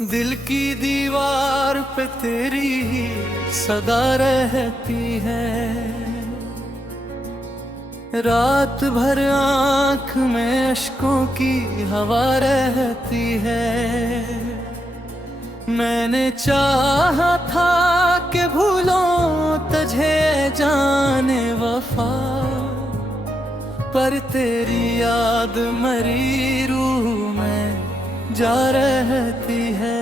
दिल की दीवार पे तेरी ही सदा रहती है। रात भर आँख में अश्कों की हवा रहती है। मैंने चाहा था कि भूलों तुझे जाने वफा, पर तेरी याद मरी रूह में जा रहती है।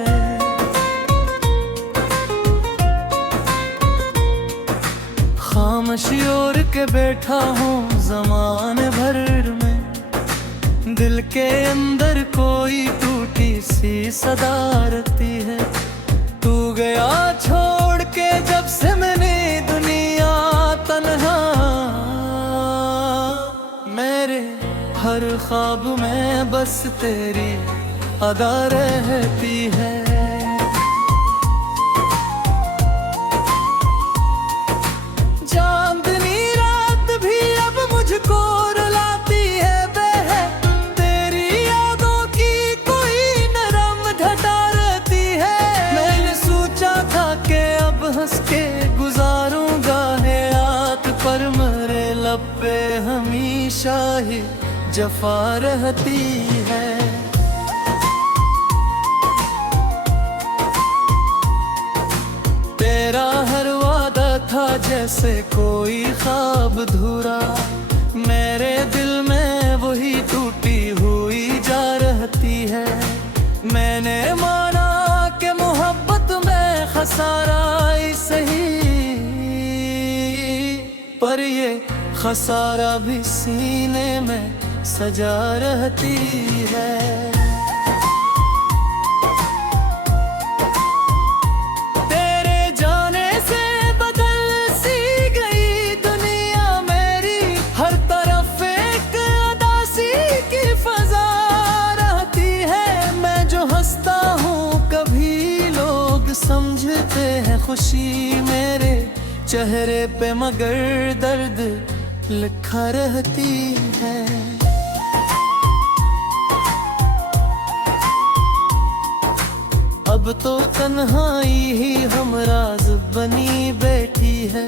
खामोशी ओढ़ के बैठा हूँ ज़माने भर में, दिल के अंदर कोई टूटी सी सदा रहती है। तू गया छोड़ के जब से मैंने दुनिया तन्हा, मेरे हर ख्वाब में बस तेरी अदा रहती है। चांदनी रात भी अब मुझको रुलाती है बहन, तेरी यादों की कोई नरम घटा रहती है। मैंने सोचा था कि अब हंस के गुजारूंगा हयात, पर मेरे लब पे हमेशा ही जफा रहती है। तेरा हर वादा था जैसे कोई ख्वाब धूरा, मेरे दिल में वही टूटी हुई जा रहती है। मैंने माना कि मोहब्बत में खसारा ही सही, पर ये खसारा भी सीने में सजा रहती है। समझते हैं खुशी मेरे चेहरे पे, मगर दर्द लिखा रहती है। अब तो तन्हाई ही हमराज बनी बैठी है,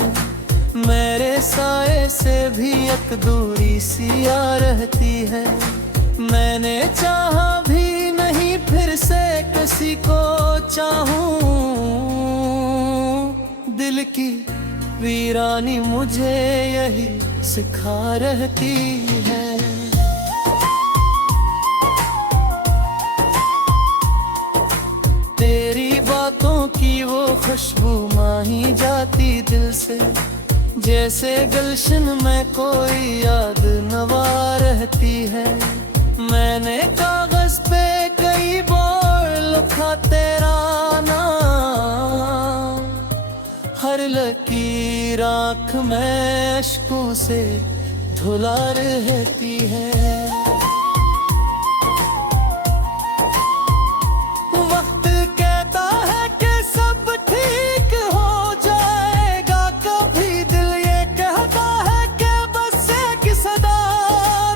मेरे साए से भी एक दूरी सी आ रहती है। मैंने चाहा भी नहीं फिर से किसी को चाहूं, दिल की वीरानी मुझे यही सिखा रहती है। तेरी बातों की वो खुशबू माही जाती दिल से, जैसे गुलशन में कोई याद नवा रहती है। मैंने कागज पे कई बार लिखा तेरा नाम, हर लकीर आँख में अश्कों से धुला रहती है। वक्त कहता है कि सब ठीक हो जाएगा, कभी दिल ये कहता है कि बस एक सदा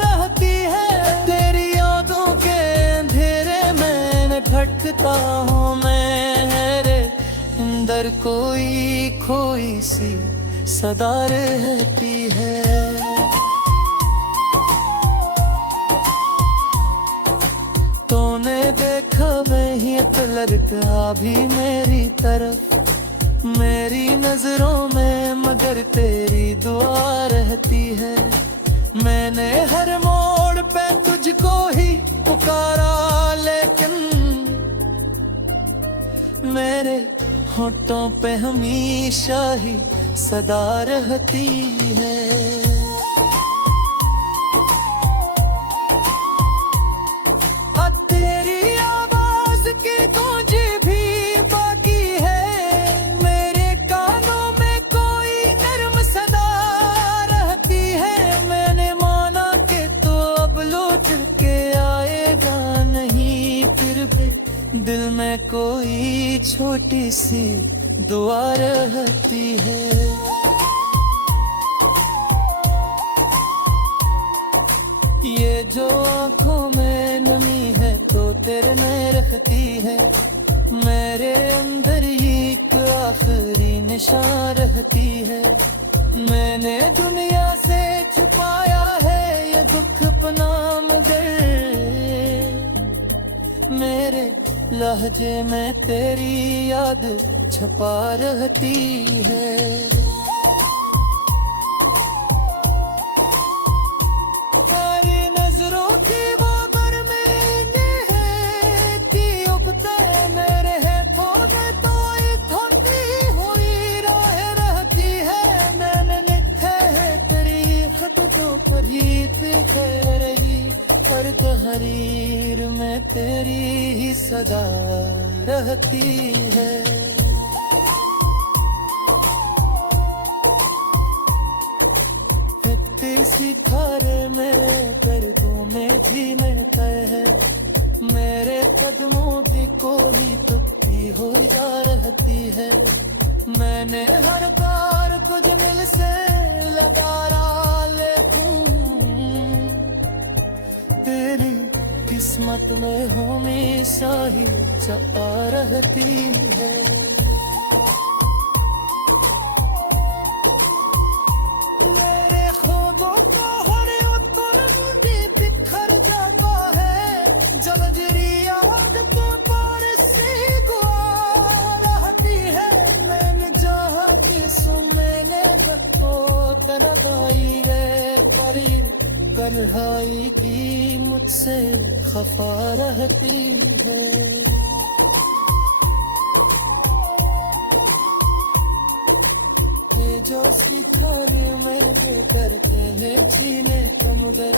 रहती है। तेरी यादों के अंधेरे में भटकता हूँ मेरे अंदर, कोई खोई सी सदा रहती है। तूने देखा वही एक लड़का भी मेरी तरफ, मेरी नजरों में मगर तेरी दुआ रहती है। मैंने हर मोड़ पे तुझको ही पुकारा, लेकिन मेरे होठों पे हमेशा ही सदा रहती है। तेरी आवाज की गूंज भी बाकी है, मेरे कानों में कोई नरम सदा रहती है। मैंने माना कि तो अब लौट के आएगा नहीं, फिर भी दिल में कोई छोटी सी दुआ रहती है। ये जो आँखों में नमी है तो तेरे में रखती है, मेरे अंदर एक आखिरी निशान रहती है। मैंने दुनिया से छुपाया है ये दुख अपना मगर मेरे लहजे में तेरी याद छपा रहती है। तेरी नजरों की वो बरमीने है कि उगते मेरे हाथों में तो एक थोड़ी हुई राह रहती है। मैंने लिखे है तेरी खतों पर ही दिखे रही पर तहरीर में तेरी ही सदा रहती है। सिखारे में दर्दों में भी मिलता है। मेरे कदमों की कोई तुक्की हो जा रहती है। मैंने हर कार कुछ मिल से लगा लेकिन तेरी किस्मत में हमेशा ही छपा रहती है। लगाई है पर कन्हाई की मुझसे खफा रहती है। ये जो सिखाने में डरते हैं छीने कम गए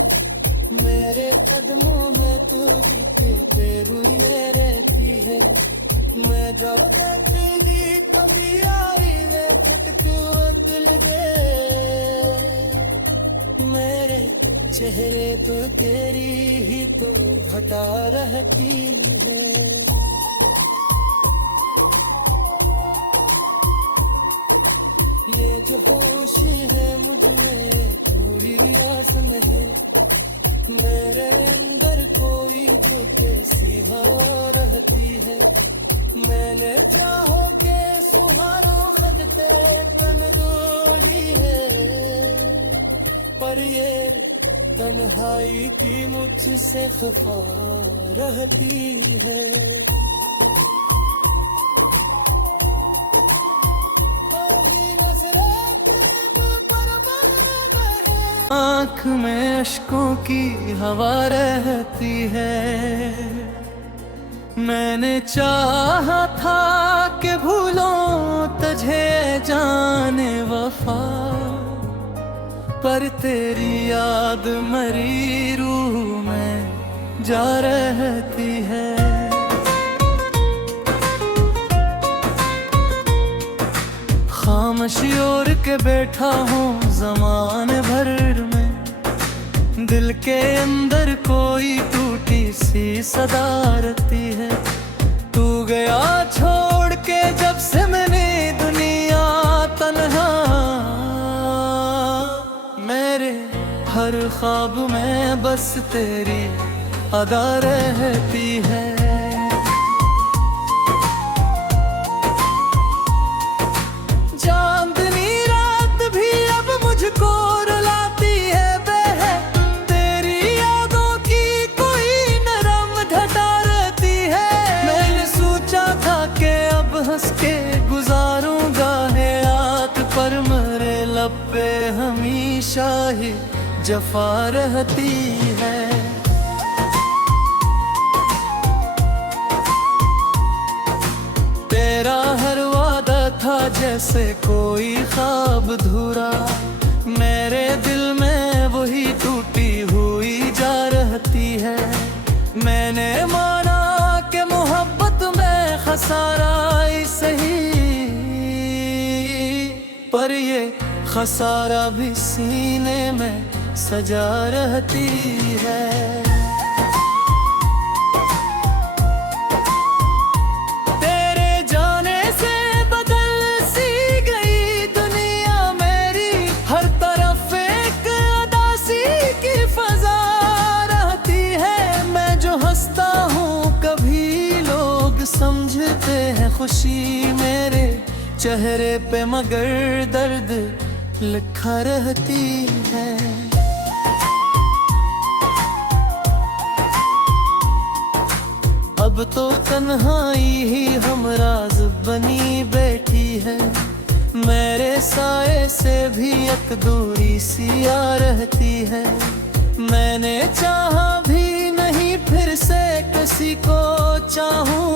मेरे कदमों में तू जीते हुई रहती है। मैं जब देखती कभी आई है फटके दिल गए मेरे चेहरे तो तेरी ही तो घटा रहती है। ये जो होश है मुझ में पूरी आस नहीं। मेरे अंदर कोई जो कैसी हवा रहती है। मैंने चाहो के सुहारो खद पे तनगोली है पर ये तन्हाई की मुझसे खफा रहती है। आँख में अश्कों की हवा रहती है। मैंने चाहा था कि भूलों तुझे जाने वफा पर तेरी याद मरी रूह में जा रहती है। खामोशी ओढ़ के बैठा हूँ ज़माने भर में दिल के अंदर कोई टूटी सी सदारती है। तू गया छोड़ के जब से मैंने दुनिया तन्हा मेरे हर ख्वाब में बस तेरी अदा रहती है। चांदनी रात भी अब मुझको रुलाती है बहन तेरी यादों की कोई नरम घटा रहती है। मैंने सोचा था कि अब हंस के गुजारूंगा हयात पर मेरे लब पे हमेशा ही जफा रहती है। तेरा हर वादा था जैसे कोई ख्वाब धूरा मेरे दिल में वही टूटी हुई जा रहती है। मैंने माना कि मोहब्बत में खसारा ही सही पर ये खसारा भी सीने में सजा रहती है। समझते हैं खुशी मेरे चेहरे पे, मगर दर्द लिखा रहती है। अब तो तन्हाई ही हमराज बनी बैठी है, मेरे साए से भी एक दूरी सी आ रहती है। मैंने चाहा भी नहीं फिर से किसी को चाहूं,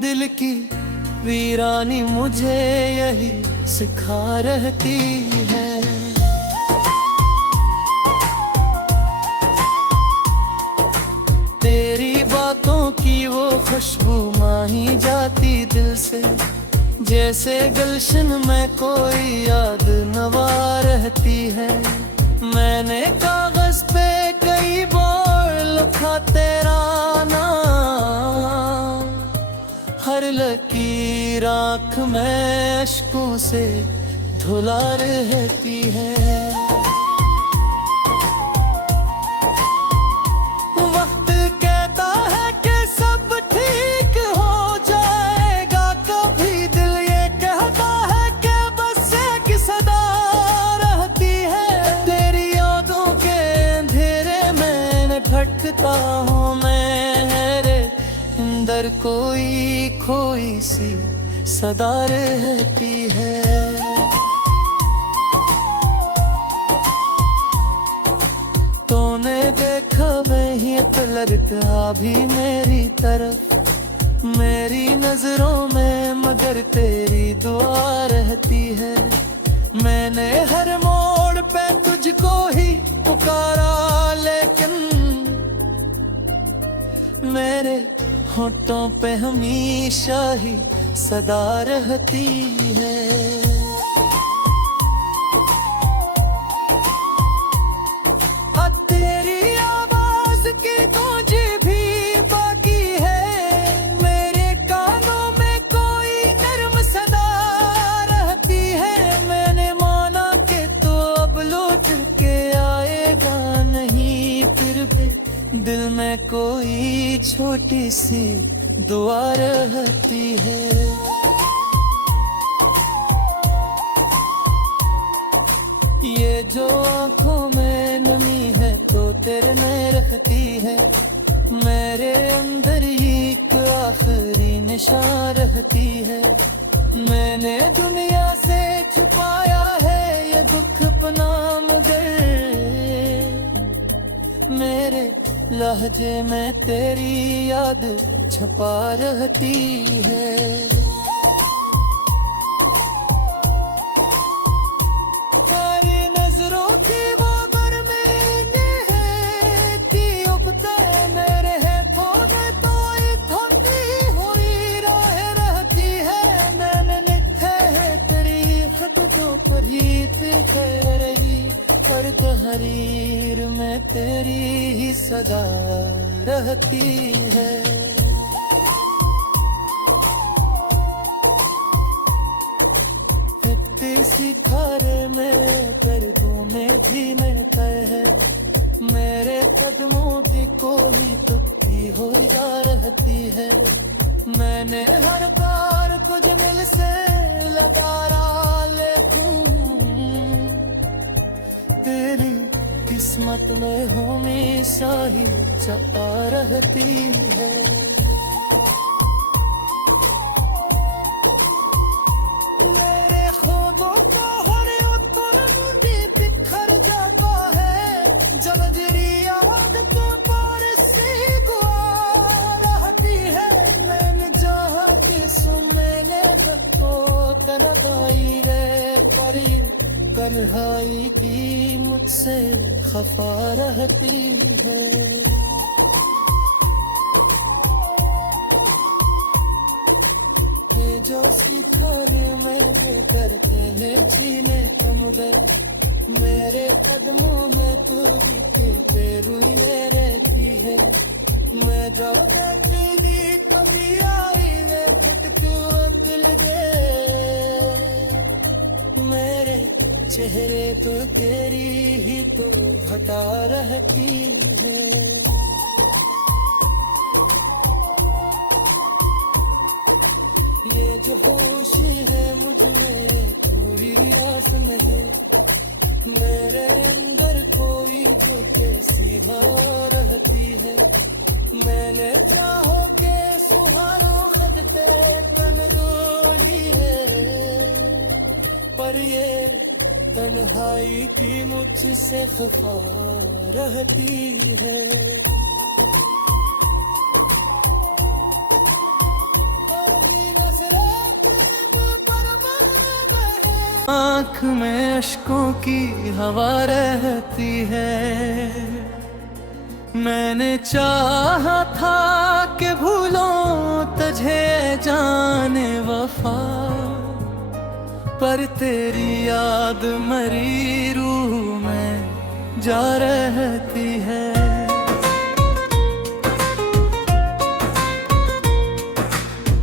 दिल की वीरानी मुझे यही सिखा रहती है। तेरी बातों की वो खुशबू माही जाती दिल से, जैसे गुलशन में कोई याद नवा रहती है। मैंने कागज पे कई बार लिखा तेरा नाम, हर लकीर आँख में अश्कों से धुला रहती है। वक्त कहता है कि सब ठीक हो जाएगा, कभी दिल ये कहता है कि बस एक सदा रहती है। तेरी यादों के अंधेरे में भटकता हूँ मैं रे, अंदर कोई खोई सी सदा रहती है। तूने देखा वही एक लड़का भी मेरी तरफ, मेरी नजरों में मगर तेरी दुआ रहती है। मैंने हर मोड़ पे तुझको ही पुकारा, लेकिन मेरे होठों पे हमेशा ही सदा रहती है। तेरी आवाज की गूंज भी बाकी है, मेरे कानों में कोई नर्म सदा रहती है। मैंने माना कि तो अब लौट के आएगा नहीं, फिर भी दिल में कोई छोटी सी दुआ रहती है। ये जो आँखों में नमी है तो तेरे में रखती है, मेरे अंदर ही एक आखिरी निशान रहती है। मैंने दुनिया से छुपाया है ये दुख अपना, मगर मेरे लहजे में तेरी याद छपा रहती है। तेरी नजरों की वो गर्मी है कि उबते मेरे है पौधे, तो एक धुंधली हुई राह रहती है। मैंने लिखे है तेरी हदों पर ही रही, पर तहरीर में तेरी ही सदा रहती है। सी खारे में पर्दों में भी मिलता है, मेरे कदमों की कोई तुक्की हो जा रहती है। मैंने हर बार कुछ मिल से लगारा, लेकिन तेरी किस्मत में हमेशा ही छपा रहती है। लगाई रे परी कन्हाई की मुझसे खफा रहती है। ये जो सिखाने में करते हैं जीने कम गए, मेरे कदमों में तू जीते रुई रहती है। मैं जब देखी कभी आई मैं भटक्यों दिल गए, मेरे चेहरे पे तेरी ही तो घटा रहती है। ये जो होश है मुझ में पूरी आस नहीं, मेरे अंदर कोई जो कैसी हवा रहती है। मैंने चाहो के सुहारों खदते तन डोली है, पर ये तन्हाई की मुझसे खफा रहती है। आँख में अश्कों की हवा रहती है। मैंने चाहा था कि भूलों तुझे जाने वफा, पर तेरी याद मरी रूह में जा रहती है।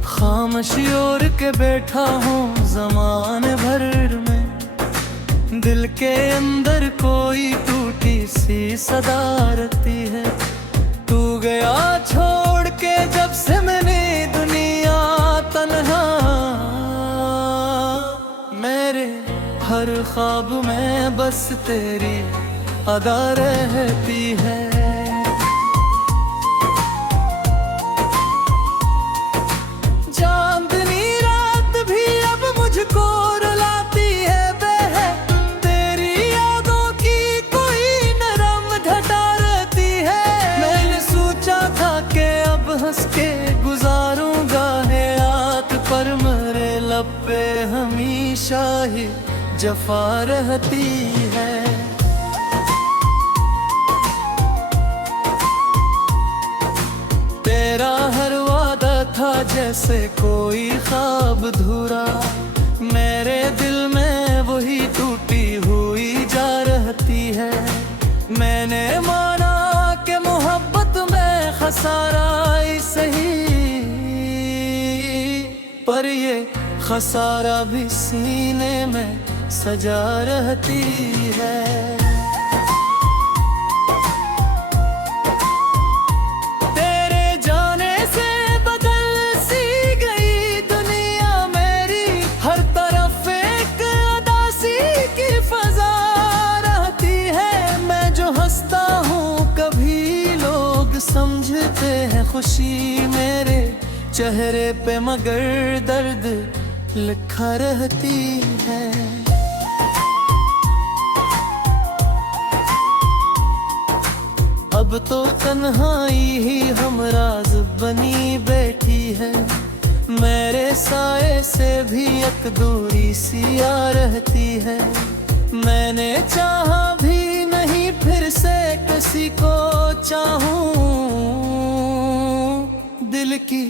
खामोशी ओढ़ के बैठा हूँ ज़माने भर में, दिल के अंदर कोई टूटी सी सदा रहती है। तू गया छोड़ के जब से मैंने दुनिया तन्हा, मेरे हर ख्वाब में बस तेरी अदा रहती है। हंस के गुजारूंगा हयात, पर मेरे लब पे हमेशा ही जफा रहती है। तेरा हर वादा था जैसे कोई ख्वाब अधूरा, मेरे दिल में वही टूटी हुई जा रहती है। मैंने माना कि मोहब्बत में खसारा सही, पर ये खसारा भी सीने में सजा रहती है। तेरे जाने से बदल सी गई दुनिया मेरी, हर तरफ एक उदासी की फजा रहती है। मैं जो हंसता हूँ कभी लोग समझते हैं खुशी मेरे चेहरे पे, मगर दर्द लिखा रहती है। अब तो तन्हाई ही हमराज बनी बैठी है, मेरे साए से भी एक दूरी सी आ रहती है। मैंने चाहा भी नहीं फिर से किसी को चाहूं, दिल की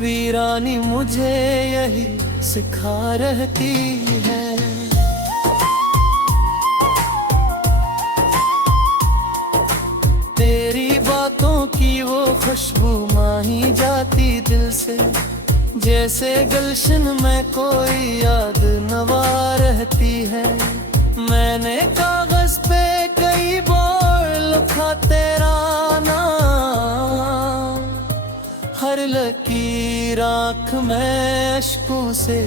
वीरानी मुझे यही सिखा रहती है। तेरी बातों की वो खुशबू माही जाती दिल से, जैसे गुलशन में कोई याद नवा रहती है। मैंने कागज पे कई बार लिखा तेरा नाम, हर लकीर आँख में अश्कों से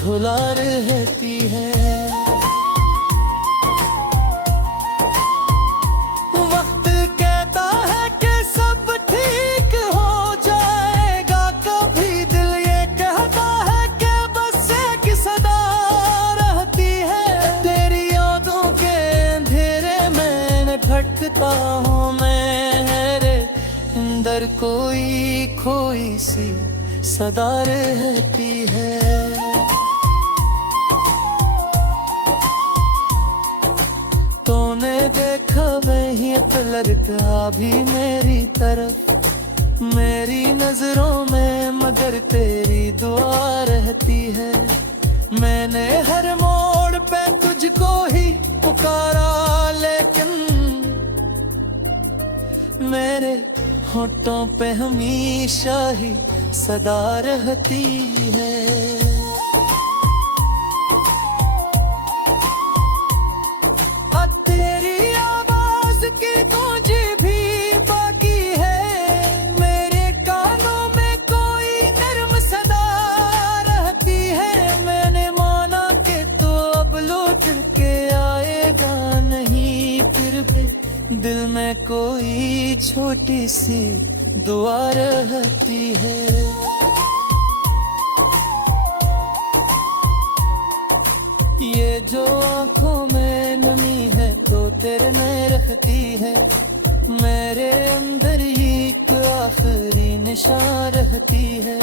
धुला रहती है। वक्त कहता है कि सब ठीक हो जाएगा, कभी दिल ये कहता है कि बस एक सदा रहती है। तेरी यादों के अंधेरे में भटकता हूँ मेरे अंदर, कोई खोई सी सदा रहती है। तूने देखा वही एक लड़का भी मेरी तरफ, मेरी नजरों में मगर तेरी दुआ रहती है। मैंने हर मोड़ पे तुझको ही पुकारा, लेकिन मेरे होठों पे हमेशा ही सदा रहती है। तेरी आवाज की गूंज भी बाकी है, मेरे कानों में कोई नर्म सदा सी दुआ रहती है। ये जो आंखों में नमी है तो तेरे में रखती है, मेरे अंदर ही एक आखिरी निशान रहती है।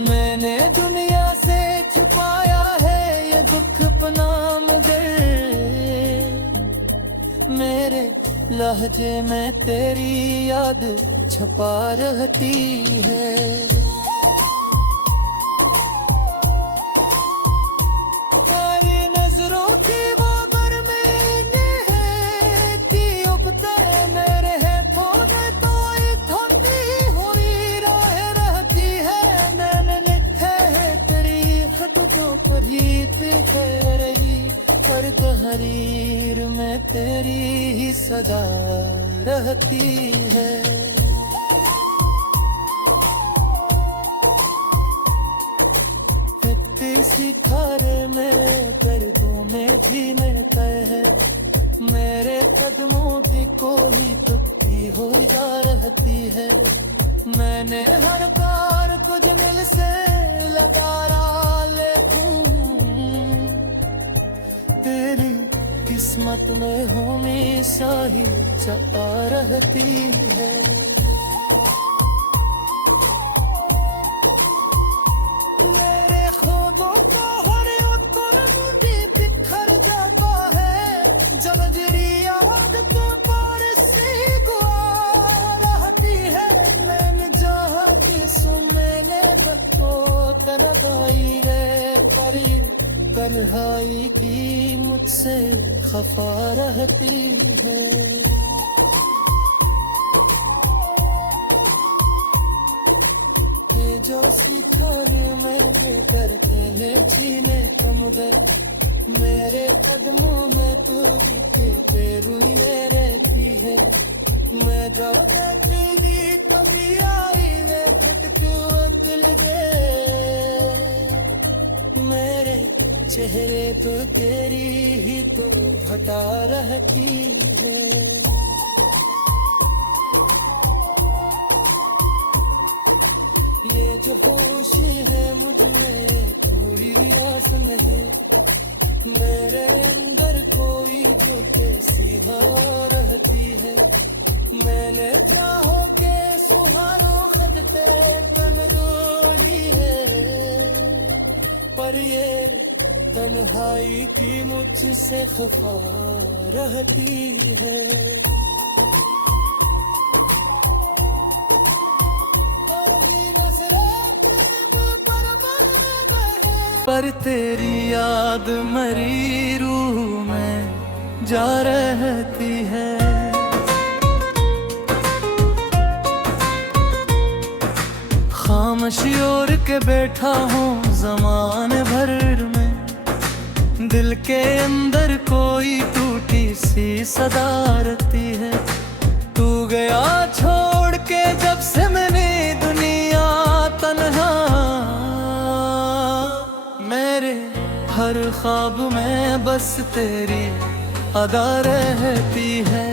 मैंने दुनिया से छुपाया है ये दुख अपना, मगर मेरे लहजे में तेरी याद छपा रहती है। तेरी नजरों की वो बरमीने है कि उबते मेरे है थोड़े तो थमती हुई राह रहती है। मैंने लिखे है तेरी खतों पर ही दिखे रही, पर तहरीर में तेरी ही सदा रहती है। इसी खारे में दर्दों में भी मिलता है, मेरे कदमों की कोई तुक्की हो जा रहती है। मैंने हर कार कुछ मिल से लगारा, लेकिन तेरी किस्मत में हमेशा ही छपा रहती है। लगाई रे पर तन्हाई की मुझसे खफा रहती है। ये जो सिखाने में करते हैं छीने कम गए, मेरे कदमों में तू दिखते रुई रहती है। मैं जब देखती कभी आई वे खटके दिल के, मेरे चेहरे पे तेरी ही तो घटा रहती है। ये जो होश है मुझमें पूरी आस नहीं, मेरे अंदर कोई जो कैसी हवा रहती है। मैंने चाहो के सुहारों खदते तनगोरी है, पर ये तन्हाई की मुझसे खफा रहती है। पर तेरी याद मरी रूह में जा रहती है। खामोशी ओढ़ के बैठा हूँ ज़माने भर में, दिल के अंदर कोई टूटी सी सदा रहती है। तू गया छोड़ के जब से मैंने दुनिया तन्हा, मेरे हर ख्वाब में बस तेरी अदा रहती है।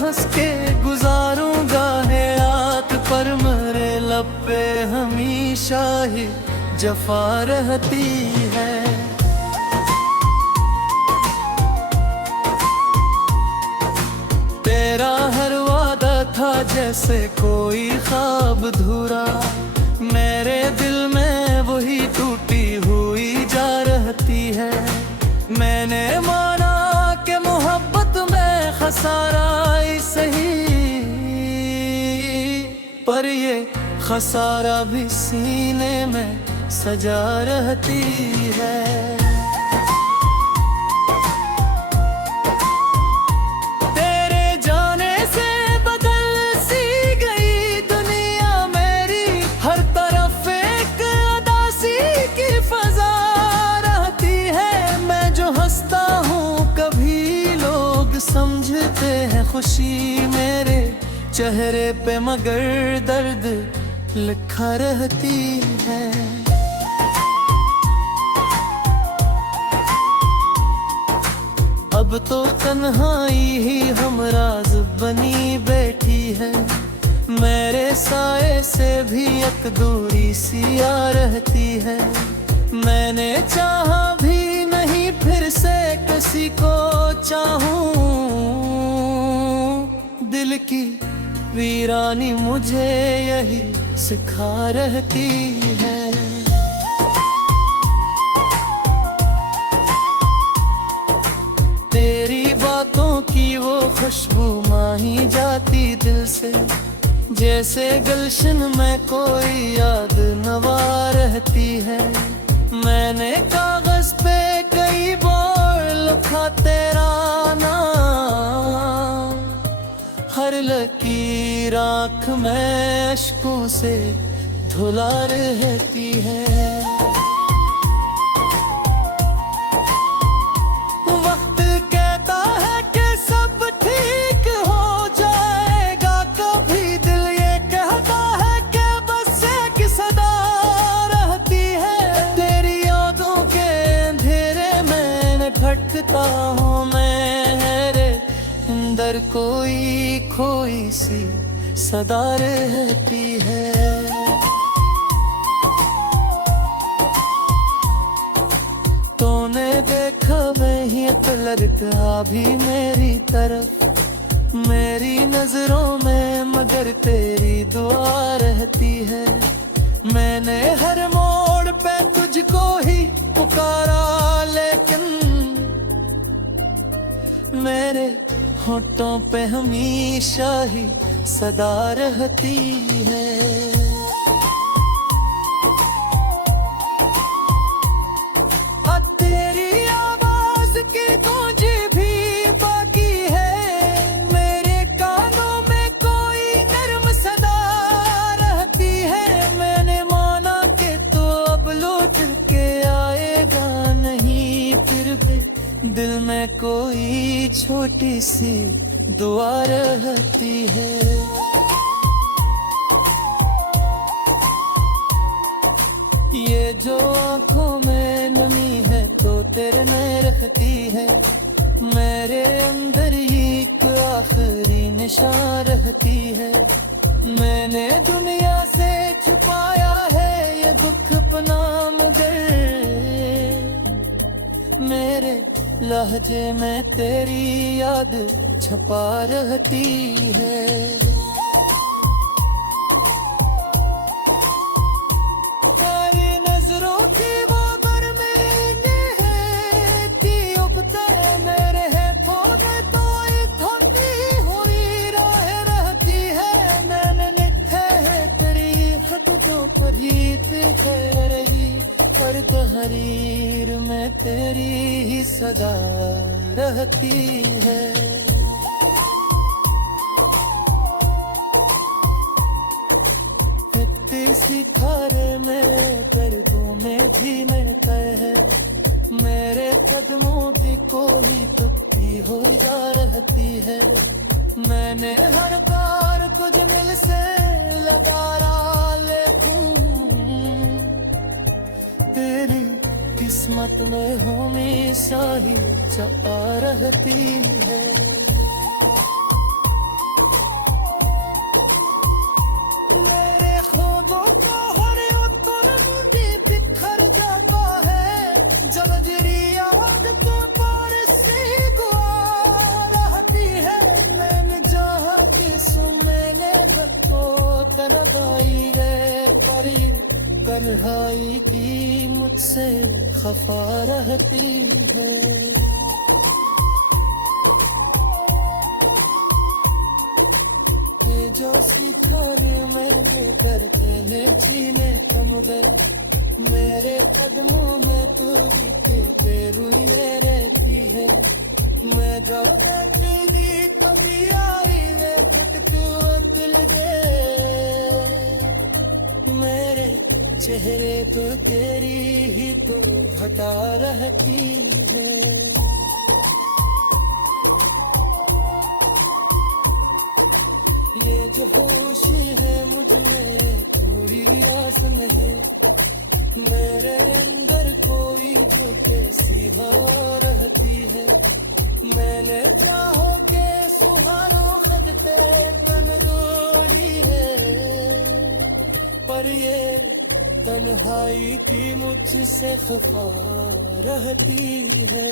हंस के गुजारूंगा हयात, पर मेरे लब पे हमेशा ही जफा रहती है। तेरा हर वादा था जैसे कोई ख्वाब अधूरा, मेरे दिल में वही टूटी हुई जा रहती है। मैंने माना कि मोहब्बत में खसारा सही, पर ये खसारा भी सीने में सजा रहती है। तेरे जाने से बदल सी गई दुनिया मेरी, हर तरफ एक उदासी की फजा रहती है। मैं जो हंसता हूँ कभी लोग समझते हैं खुशी मेरे चेहरे पे, मगर दर्द लिखा रहती है। अब तो तन्हाई ही हमराज बनी बैठी है, मेरे साए से भी एक दूरी सी आ रहती है। मैंने चाहा भी नहीं फिर से किसी को चाहूं, दिल की वीरानी मुझे यही सिखा रहती है। तेरी बातों की वो खुशबू माही जाती दिल से, जैसे गुलशन में कोई याद नवा रहती है। मैंने कागज पे कई बार लिखा तेरा नाम, हर लकीर आँख में अश्कों से धुला रहती है। वक्त कहता है कि सब ठीक हो जाएगा, कभी दिल ये कहता है कि बस एक सदा रहती है। तेरी यादों के अंधेरे में भटकता हूँ मेरे अंदर, कोई खोई सी सदा रहती है। तूने देखा वही एक लड़का भी मेरी तरफ, मेरी नजरों में मगर तेरी दुआ रहती है। मैंने हर मोड़ पे तुझको ही पुकारा, लेकिन मेरे होठों पे हमेशा ही सदा रहती है। तेरी आवाज की गूंज भी बाकी है, मेरे कानों में कोई नर्म सदा रहती है। मैंने माना कि तू अब लौट के आएगा नहीं, फिर भी दिल में कोई छोटी सी दुआ रहती है। ये जो आँखों में नमी है तो तेरे में रखती है, मेरे अंदर ही एक आखिरी निशान रहती है। मैंने दुनिया से छुपाया है ये दुख अपना, मगर मेरे लहजे में तेरी याद छपा रहती है। तेरी नजरों की वो गर्मी है कि उबते मेरे है पौधे, तो एक ठंडी हुई राह रहती है। मैंने लिखे है तेरी खतों पर ही दिख रही, पर तहरीर में तेरी ही सदा रहती है। इसी खारे में दर्दों में थी मैं तय है, मेरे कदमों की कोई तुक्की हो जा रहती है। मैंने हर बार कुछ मिल से लगारा, लेकिन तेरी किस्मत में हमेशा ही छपा रहती है। लगाई रे परी कन्हाई की मुझसे खफा रहती है। ये जो सिखाने मैंने करके छीने कम गए, मेरे कदमों में तू के रुई रहती है। मैं जब देखती कभी आई रे भटके दिल के, मेरे चेहरे पे तेरी ही तो घटा रहती है। ये जो होश है मुझ में पूरी आस नहीं, मेरे अंदर कोई जो कैसी हवा रहती है। मैंने चाहो के सुहारो खद पे तन्हाई है, पर ये तन्हाई की मुझसे खफा रहती है।